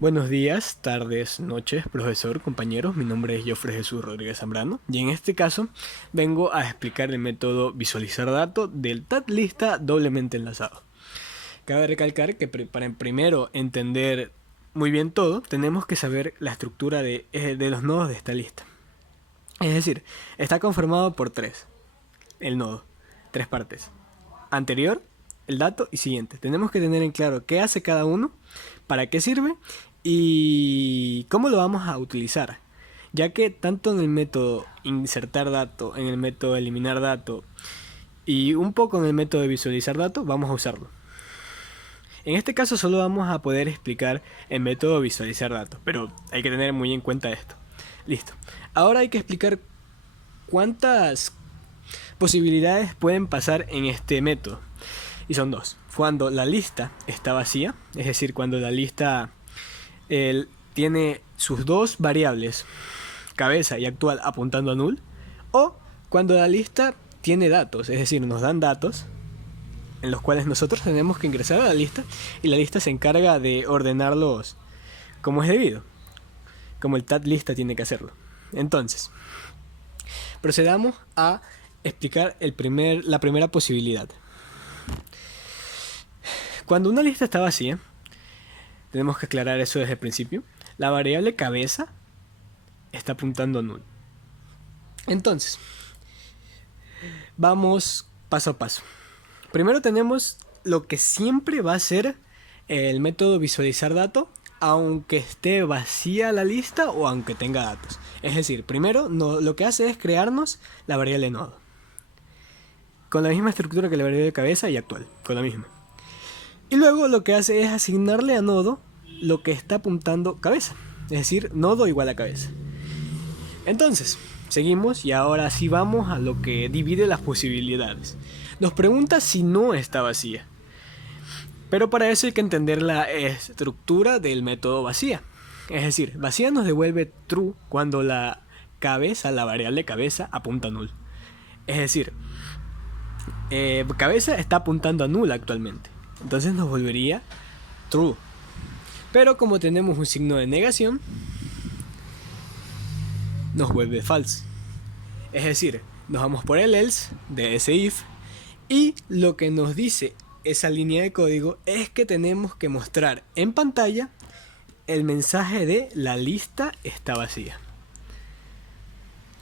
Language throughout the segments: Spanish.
Buenos días, tardes, noches, profesor, compañeros. Mi nombre es Jofre Jesús Rodríguez Zambrano y en este caso vengo a explicar el método visualizar datos del TAT lista doblemente enlazado. Cabe recalcar que para primero entender muy bien todo, tenemos que saber la estructura de los nodos de esta lista. Es decir, está conformado por el nodo, tres partes: anterior, el dato y siguiente. Tenemos que tener en claro qué hace cada uno, para qué sirve y cómo lo vamos a utilizar, ya que tanto en el método insertar dato, en el método eliminar dato y un poco en el método de visualizar dato vamos a usarlo. En este caso solo vamos a poder explicar el método visualizar datos, pero hay que tener muy en cuenta esto. Listo. Ahora hay que explicar cuántas posibilidades pueden pasar en este método. Y son dos. Cuando la lista está vacía, es decir, cuando la lista tiene sus dos variables, cabeza y actual, apuntando a null, o cuando la lista tiene datos, es decir, nos dan datos en los cuales nosotros tenemos que ingresar a la lista y la lista se encarga de ordenarlos como es debido, como el TAT lista tiene que hacerlo. Entonces, procedamos a explicar la primera posibilidad. Cuando una lista está vacía, tenemos que aclarar eso desde el principio, la variable cabeza está apuntando a null. Entonces, vamos paso a paso. Primero tenemos lo que siempre va a ser el método visualizar dato, aunque esté vacía la lista o aunque tenga datos. Es decir, primero lo que hace es crearnos la variable nodo, con la misma estructura que la variable cabeza y actual, con la misma. Y luego lo que hace es asignarle a nodo lo que está apuntando cabeza, es decir, nodo igual a cabeza. Entonces, seguimos y ahora sí vamos a lo que divide las posibilidades. Nos pregunta si no está vacía, pero para eso hay que entender la estructura del método vacía. Es decir, vacía nos devuelve true cuando la variable cabeza apunta a null. Es decir, cabeza está apuntando a null actualmente, entonces nos volvería true. Pero como tenemos un signo de negación, nos vuelve false. Es decir, nos vamos por el else de ese if y lo que nos dice esa línea de código es que tenemos que mostrar en pantalla el mensaje de la lista está vacía.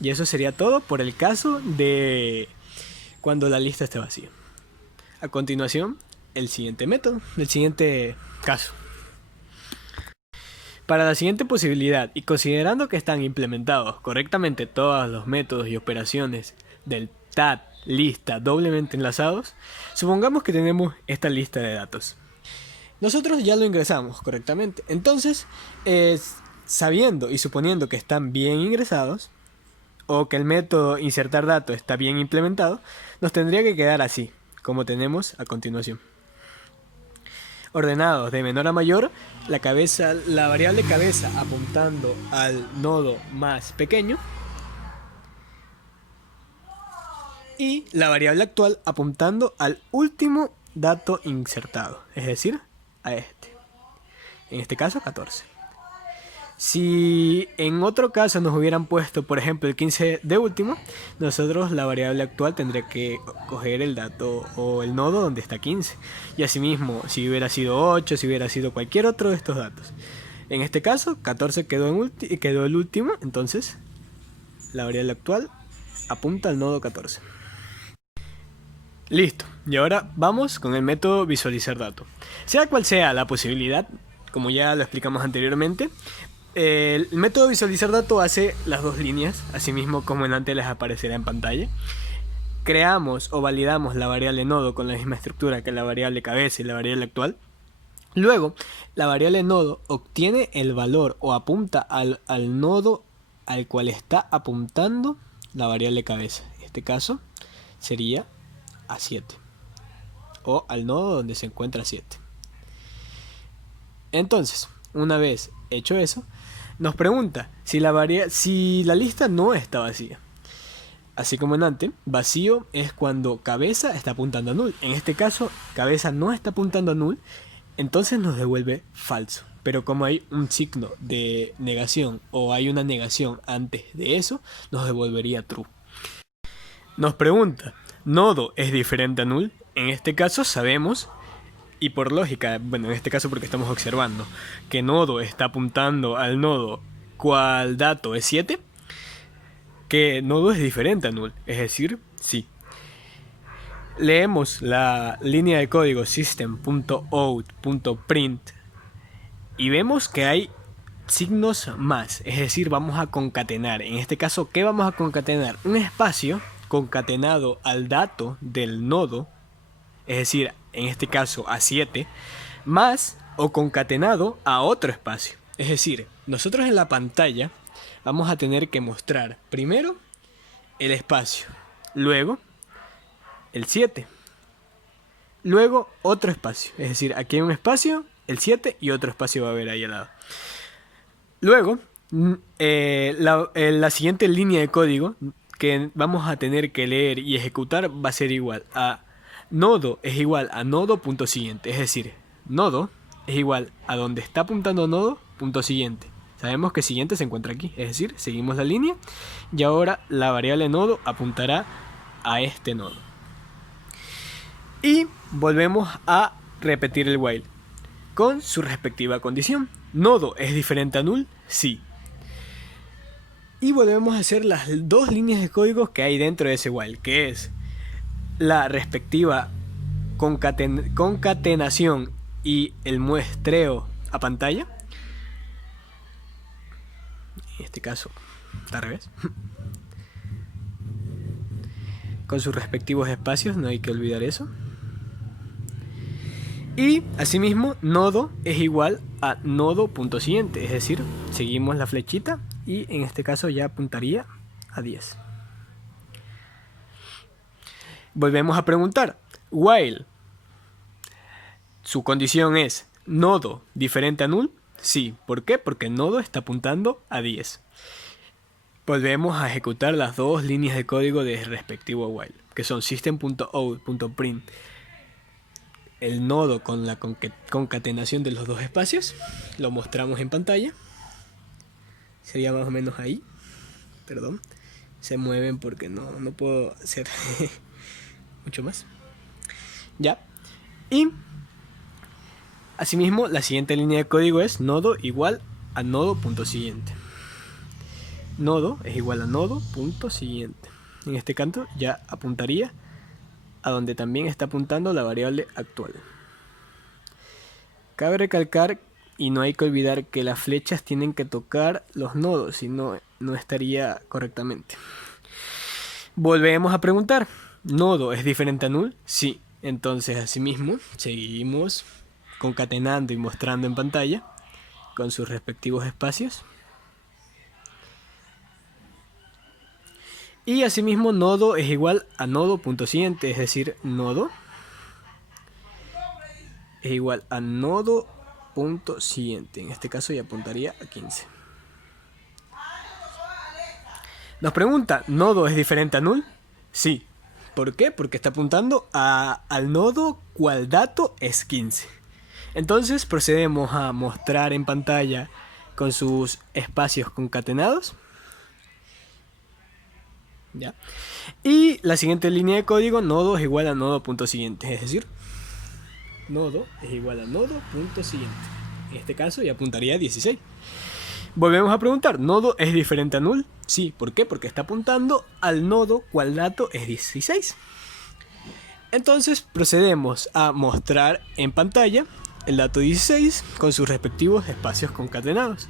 Y eso sería todo por el caso de cuando la lista está vacía. A continuación, el siguiente método, el siguiente caso. Para la siguiente posibilidad, y considerando que están implementados correctamente todos los métodos y operaciones del TAT lista doblemente enlazados, supongamos que tenemos esta lista de datos. Nosotros ya lo ingresamos correctamente. Entonces, sabiendo y suponiendo que están bien ingresados, o que el método insertar datos está bien implementado, nos tendría que quedar así, como tenemos a continuación. Ordenados de menor a mayor, la variable cabeza apuntando al nodo más pequeño y la variable actual apuntando al último dato insertado, es decir, a este. En este caso 14. Si en otro caso nos hubieran puesto, por ejemplo, el 15 de último, nosotros la variable actual tendría que coger el dato o el nodo donde está 15. Y asimismo, si hubiera sido 8, si hubiera sido cualquier otro de estos datos. En este caso, 14 quedó el último, entonces la variable actual apunta al nodo 14. Listo, y ahora vamos con el método visualizar dato. Sea cual sea la posibilidad, como ya lo explicamos anteriormente, el método visualizar dato hace las dos líneas, así mismo como en antes les aparecerá en pantalla. Creamos o validamos la variable nodo con la misma estructura que la variable cabeza y la variable actual. Luego, la variable nodo obtiene el valor o apunta al nodo al cual está apuntando la variable cabeza. En este caso sería a 7 o al nodo donde se encuentra 7. Entonces, una vez hecho eso, nos pregunta si la lista no está vacía. Así como en antes, vacío es cuando cabeza está apuntando a null. En este caso, cabeza no está apuntando a null, entonces nos devuelve falso. pero como hay un signo de negación o hay una negación antes de eso, nos devolvería true. Nos pregunta, ¿nodo es diferente a null? En este caso sabemos, y por lógica, bueno, en este caso porque estamos observando, que nodo está apuntando al nodo cual dato es 7, que nodo es diferente a null, es decir, sí. Leemos la línea de código system.out.print y vemos que hay signos más, es decir, vamos a concatenar. En este caso, ¿qué vamos a concatenar? Un espacio concatenado al dato del nodo, es decir, en este caso A7, más o concatenado a otro espacio. Es decir, nosotros en la pantalla vamos a tener que mostrar primero el espacio, luego el 7, luego otro espacio. Es decir, aquí hay un espacio, el 7 y otro espacio va a haber ahí al lado. Luego, la siguiente línea de código que vamos a tener que leer y ejecutar va a ser igual a nodo es igual a nodo punto siguiente. Es decir, nodo es igual a donde está apuntando nodo punto siguiente. Sabemos que siguiente se encuentra aquí, es decir, seguimos la línea y ahora la variable nodo apuntará a este nodo. Y volvemos a repetir el while con su respectiva condición. ¿Nodo es diferente a null? Sí. Y volvemos a hacer las dos líneas de código que hay dentro de ese while, que es la respectiva concatenación y el muestreo a pantalla. En este caso está al revés. Con sus respectivos espacios, no hay que olvidar eso. Y asimismo, nodo es igual a nodo punto siguiente, es decir, seguimos la flechita y en este caso ya apuntaría a 10. Volvemos a preguntar, while su condición es nodo diferente a null, sí. ¿Por qué? Porque nodo está apuntando a 10. Volvemos a ejecutar las dos líneas de código del respectivo while, que son system.out.print el nodo con la concatenación de los dos espacios. Lo mostramos en pantalla. Sería más o menos ahí. Perdón. Se mueven porque no puedo hacer mucho más. Ya. Y asimismo la siguiente línea de código es nodo igual a nodo punto siguiente. Nodo es igual a nodo punto siguiente. En este canto ya apuntaría a donde también está apuntando la variable actual. Cabe recalcar y no hay que olvidar que las flechas tienen que tocar los nodos, si no, no estaría correctamente. Volvemos a preguntar, ¿nodo es diferente a null? Sí. Entonces asimismo seguimos concatenando y mostrando en pantalla con sus respectivos espacios. Y asimismo nodo es igual a nodo punto siguiente, es decir, nodo es igual a nodo punto siguiente. En este caso ya apuntaría a 15. Nos pregunta, ¿nodo es diferente a null? Sí. ¿Por qué? Porque está apuntando al nodo cual dato es 15. Entonces procedemos a mostrar en pantalla con sus espacios concatenados. ¿Ya? Y la siguiente línea de código, nodo es igual a nodo punto siguiente, es decir, nodo es igual a nodo punto siguiente. En este caso ya apuntaría a 16. Volvemos a preguntar, ¿nodo es diferente a null? Sí. ¿Por qué? Porque está apuntando al nodo cual dato es 16. Entonces procedemos a mostrar en pantalla el dato 16 con sus respectivos espacios concatenados.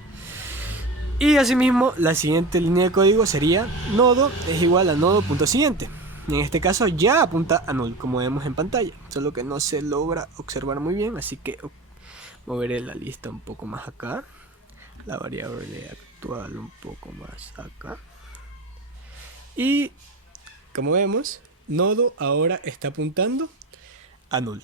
Y asimismo la siguiente línea de código sería nodo es igual a nodo punto siguiente. En este caso ya apunta a null, como vemos en pantalla, solo que no se logra observar muy bien, así que moveré la lista un poco más acá, la variable actual un poco más acá. Y como vemos, nodo ahora está apuntando a null.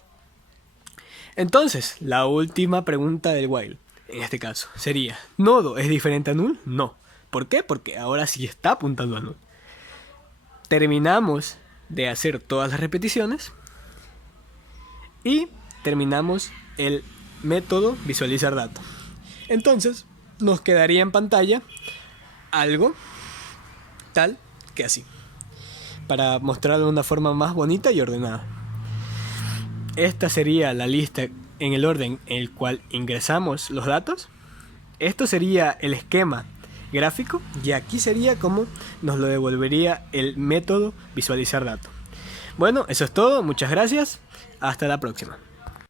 Entonces, la última pregunta del while, en este caso, sería, ¿nodo es diferente a null? No. ¿Por qué? Porque ahora sí está apuntando a null. Terminamos de hacer todas las repeticiones y terminamos el método visualizar dato. Entonces nos quedaría en pantalla algo tal que así, para mostrarlo de una forma más bonita y ordenada. Esta sería la lista en el orden en el cual ingresamos los datos. Esto sería el esquema gráfico y aquí sería como nos lo devolvería el método visualizar datos. Bueno, eso es todo, muchas gracias, hasta la próxima.